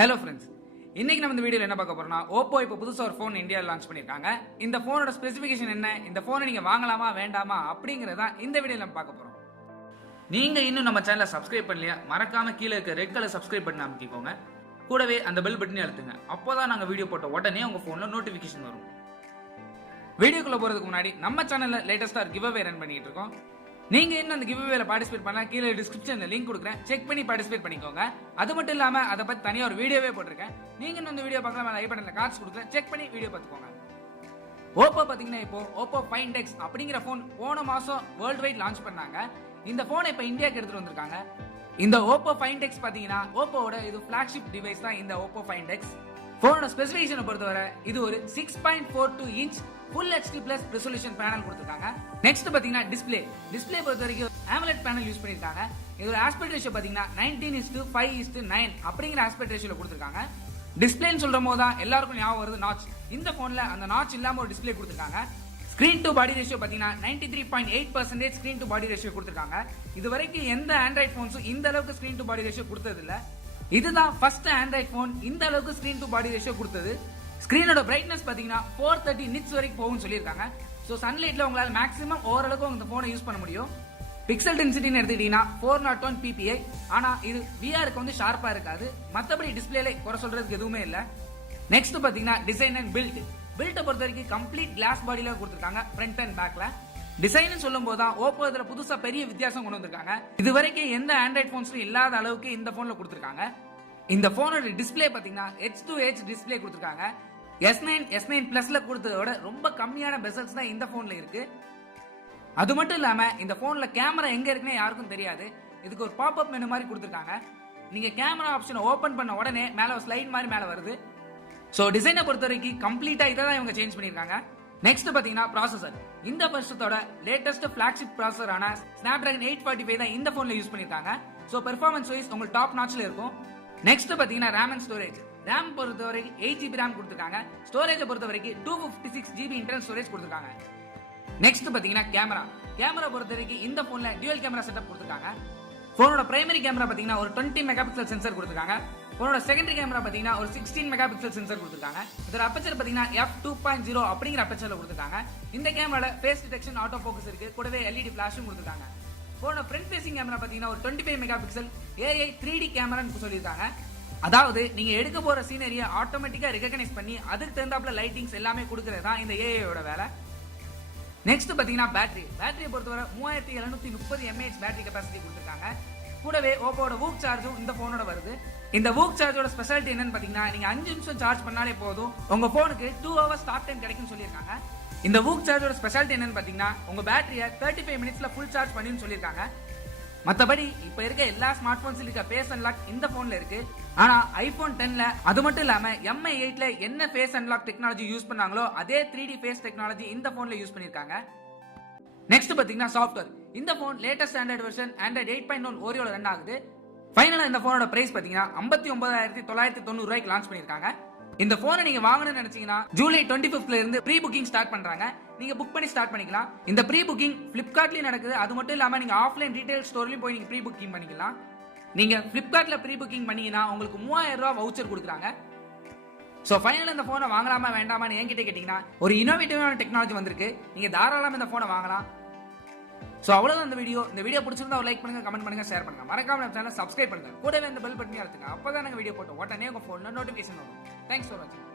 Hello friends. இன்னைக்கு நம்ம இந்த வீடியோல என்ன பார்க்க போறோம்னா OPPO இப்போ புதுசா ஒரு ஃபோன் இந்தியால லான்ச் பண்ணிருக்காங்க. இந்த ஃபோனோட ஸ்பெசிஃபிகேஷன் என்ன, இந்த ஃபோனை நீங்க வாங்கலாமா வேண்டாமா அப்படிங்கறத இந்த வீடியோல நம்ம பார்க்க போறோம். நீங்க இன்னும் நம்ம சேனலை சப்ஸ்கிரைப் பண்ணலையா, மறக்காம கீழ இருக்க ரெட் கலர் சப்ஸ்கிரைப் பட்டன் அமுக்கிக்கோங்க. கூடவே அந்த பெல் பட்டனை அழுத்துங்க. அப்போதான் நாங்க வீடியோ போட்ட உடனே உங்க போன்ல நோட்டிபிகேஷன் வரும். வீடியோக்குள்ள போறதுக்கு முன்னாடி நம்ம சேனல்ல லேட்டஸ்டா கிவ் அவே ரன் பண்ணிட்டு இருக்கோம். நீங்க இன்னும் அந்த கிவ் அவேல பார்ட்டிசிபேட் பண்ணா கீழே டிஸ்கிரிப்ஷன்ல லிங்க் கொடுக்குறேன், செக் பண்ணி பார்ட்டிசிபேட் பண்ணிக்கோங்க. அது மட்டும் இல்லாம அதை பத்தி தனியா ஒரு வீடியோவே போட்டிருக்கேன். நீங்க இன்னும் இந்த வீடியோ பார்க்கலாம், ஐ பட்டன்ல கார்ட்ஸ் கொடுக்குறேன், செக் பண்ணி வீடியோ பார்த்துக்கோங்க. OPPO பாத்தீங்கன்னா இப்போ OPPO Find X அப்படிங்கிற போன் போன மாசம் வேர்ல்ட் வைட் லான்ச் பண்ணாங்க. இந்த போனை இப்போ இந்தியாவுக்கு எடுத்துட்டு வந்திருக்காங்க. இந்த OPPO Find X பாத்தீங்கன்னா OPPOவோட இது ஃபிளாக்ஷிப் டிவைஸ் தான் இந்த OPPO Find X. போனோட ஸ்பெசிஃபிகேஷனை பொறுத்தவரை இது ஒரு 6.42 inch full HD plus resolution panel கொடுத்திருக்காங்க. நெக்ஸ்ட் பாத்தீங்கன்னா டிஸ்ப்ளே பொறுத்த வரைக்கும் AMOLED பேனல் யூஸ் பண்ணிருக்காங்க. இதோட ஆஸ்பெக்ட் ரேஷியோ பாத்தீங்கன்னா 19:5:9 அப்படிங்கிற ஆஸ்பெக்ட் ரேஷியோல கொடுத்திருக்காங்க. டிஸ்ப்ளேன்னு சொல்ற போது தான் எல்லாருக்கும் ஞாபகம் வருது நாட்ச். இந்த போன்ல அந்த நாட்ச் இல்லாம ஒரு டிஸ்ப்ளே கொடுத்திருக்காங்க. ஸ்கிரீன் டு பாடி ரேஷியோ பாத்தீங்கன்னா 93.8% ஸ்கிரீன் டு பாடி ரேஷியோ கொடுத்திருக்காங்க. இது வரைக்கும் எந்த ஆண்ட்ராய்ட் போன்ஸும் இந்த அளவுக்கு ஸ்கிரீன் டு பாடி ரேஷியோ கொடுத்தது இல்ல. இதுதான் ஃபர்ஸ்ட் ஆண்ட்ராய்ட் போன் இந்த அளவுக்கு ஸ்கிரீன் டு பாடி ரேஷியோ கொடுத்தது. ஸ்கிரீனோட பிரைட்னஸ் பாத்தீங்கன்னா 430 நிட்ஸ் வரைக்கும் போகும்னு சொல்லியிருக்காங்க. சோ சன்லைட்ல உங்களால மேக்ஸிமம் ஓரளவுக்கு இந்த போனை யூஸ் பண்ண முடியும். பிக்சல் டென்சிட்டின்னு எடுத்துக்கிட்டீங்கன்னா 401 ppi. ஆனா இது விஆருக்கு வந்து ஷார்ப்பா இருக்காது. மத்தபடி டிஸ்பிளேல குறை சொல்றதுக்கு எதுவுமே இல்ல. நெக்ஸ்ட் பாத்தீங்கன்னா டிசைன் அண்ட் பில்ட்டை பொறுத்த வரைக்கும் கம்ப்ளீட் கிளாஸ் பாடியில கொடுத்திருக்காங்க ஃப்ரண்ட் அண்ட் பேக்ல. டிசைன் சொல்லும் போதுதான் OPPO இதுல புதுசா பெரிய வித்தியாசம் கொண்டு வந்திருக்காங்க. இது வரைக்கும் எந்த ஆண்ட்ராய்ட் போன்ஸ்லயும் இல்லாத அளவுக்கு இந்த போன்ல கொடுத்திருக்காங்க. இந்த போனோட டிஸ்பிளே பாத்தீங்கன்னா H2H டிஸ்பிளே கொடுத்திருக்காங்க. S9 பிளஸ்ல கொடுத்ததோட ரொம்ப கம்மியான பெசல்ஸ் தான் இந்த போன்ல இருக்கு. அது மட்டும் இல்லாம இந்த போன்ல கேமரா எங்க இருக்குன்னு யாருக்கும் தெரியாது. இதுக்கு ஒரு பாப்அப் மெனு மாதிரி கொடுத்திருக்காங்க. நீங்க கேமரா ஆப்ஷனை ஓபன் பண்ண உடனே மேல ஒரு ஸ்லைட் மாதிரி மேல வருது. சோ டிசைனை பொறுத்த வரைக்கும் கம்ப்ளீட்டா இதை தான் இவங்க சேஞ்ச் பண்ணிருக்காங்க. நெக்ஸ்ட் பாத்தீங்கன்னா ப்ராசஸர். இந்த வருஷத்தோட லேட்டஸ்ட் ஃபிளாக்ஷிப் ப்ராசஸரான Snapdragon 845 தான் இந்த போன்ல யூஸ் பண்ணிருக்காங்க. சோ பெர்ஃபார்மன்ஸ் வைஸ் உங்களுக்கு டாப் நாட்ச்ல இருக்கும். நெக்ஸ்ட் பாத்தீங்கன்னா RAM அண்ட் ஸ்டோரேஜ். RAM பொறுத்த வரைக்கும் 8GB RAM கொடுத்திருக்காங்க. ஸ்டோரேஜ் பொறுத்த வரைக்கும் 256GB இன்டர்னல் ஸ்டோரேஜ் கொடுத்திருக்காங்க. நெக்ஸ்ட் பாத்தீங்கன்னா கேமரா பொறுத்த வரைக்கும் இந்த போன்ல டியூவல் கேமரா செட்டப் கொடுத்திருக்காங்க. போனோட பிரைமரி கேமரா பாத்தீங்கன்னா ஒரு 20 மெகாபிக்சல் சென்சார் கொடுத்திருக்காங்க. போனோட செகண்டரி கேமரா பாத்தீங்கன்னா ஒரு 16 மெகாபிக்சல் சென்சார் கொடுத்திருக்காங்க. இதோட அப்பச்சர் பாத்தீங்கன்னா f2.0 அப்படிங்கிற அப்பச்சர்ல கொடுத்திருக்காங்க. இந்த கேமரால ஃபேஸ் டிடெக்ஷன், ஆட்டோ ஃபோக்கஸ் இருக்கு. கூடவே LED ஃபிளாஷும் கொடுத்திருக்காங்க. போனோட ஃப்ரண்ட் ஃபேசிங் கேமரா பாத்தீங்கன்னா ஒரு 25 மெகாபிக்சல் AI 3D கேமரான்னு சொல்லியிருக்காங்க. அதாவது நீங்க எடுக்க போற சீனரியை ஆட்டோமேட்டிக்கா ரெகக்னைஸ் பண்ணி அதுக்கு தகுந்தாப்புல லைட்டிங்ஸ் எல்லாமே கொடுக்கறது தான் இந்த ஏஐயோட வேலை. நெக்ஸ்ட் பாத்தீங்கன்னா பேட்டரியை பொறுத்தவரை 3730 mAh பேட்டரி கெபாசிட்டி கொடுத்திருக்காங்க. கூடவே OPPOவோட வூக் சார்ஜும் இந்த போனோட வருது. இந்த வூக் சார்ஜோட ஸ்பெஷாலிட்டி என்னன்னு பாத்தீங்கன்னா நீங்க 5 நிமிஷம் சார்ஜ் பண்ணாலே போதும் உங்க போனுக்கு 2 hours ஸ்டாப் டைம் கிடைக்கும்னு சொல்லியிருக்காங்க. இந்த வூக் சார்ஜோட ஸ்பெஷாலிட்டி என்னன்னு பாத்தீங்கன்னா உங்க பேட்டரியை 35 மினிட்ஸ்ல ஃபுல் சார்ஜ் பண்ணின்னு சொல்லியிருக்காங்க. மத்தபடி இப்ப இருக்க எல்லா ஸ்மார்ட் போன்ஸ்ல இருக்க ஃபேஸ் அன்லாக் இந்த போன்ல இருக்கு. ஆனா iPhone 10ல அது மட்டும் இல்லாம MI 8ல என்ன ஃபேஸ் அன்லாக் டெக்னாலஜி யூஸ் பண்ணாங்களோ அதே 3D ஃபேஸ் டெக்னாலஜி இந்த போன்ல யூஸ் பண்ணிருக்காங்க. நெக்ஸ்ட் பாத்தீங்கன்னா சாஃப்ட்வேர். இந்த phone latest Android version Android 8.1 ஓரியோல ரன் ஆகுது. ஃபைனலா இந்த போனோட பிரைஸ் பாத்தீங்கன்னா 59,990 ரூபாய்க்கு லான்ச் பண்ணிருக்காங்க. இந்த போனை நீங்க வாங்கணும்னு நினைச்சீங்கன்னா ஜூலை 25ல இருந்து ப்ரீ புக்கிங் ஸ்டார்ட் பண்றாங்க. நீங்க புக் பண்ணி ஸ்டார்ட் பண்ணிக்கலாம். இந்த ப்ரீ புக்கிங் Flipkartலயும் நடக்குது. அது மட்டும் இல்லாம நீங்க ஆஃப்லைன் ரீட்டைல் ஸ்டோர்லயும் போய் நீங்க ப்ரீ புக்கிங் பண்ணிக்கலாம். நீங்க Flipkartல ப்ரீ புக்கிங் பண்ணீங்கன்னா உங்களுக்கு 3000 ரூபாய் வவுச்சர் கொடுக்குறாங்க. சோ ஃபைனலா இந்த போனை வாங்கலாமா வேண்டாமான்னு என்கிட்ட கேட்டீங்கன்னா ஒரு இனோவேட்டிவான டெக்னாலஜி வந்திருக்கு. நீங்க தாராளமா இந்த போனை வாங்கலாம். சோ அவ்வளவுதான் இந்த வீடியோ பிடிச்சிருந்தா ஒரு லைக் பண்ணுங்க, கமெண்ட் பண்ணுங்க, ஷேர் பண்ணுங்க. மறக்காம நம்ம சேனலை சப்ஸ்கிரைப் பண்ணுங்க. கூடவே இந்த பெல் பட்டனை அழுத்துங்க. அப்பதான் நாங்க வீடியோ போட்டோம் உடனே உங்க போன்ல நோட்டிபிகேஷன் வரும். தேங்க்ஸ் ஃபார் வாட்சிங்.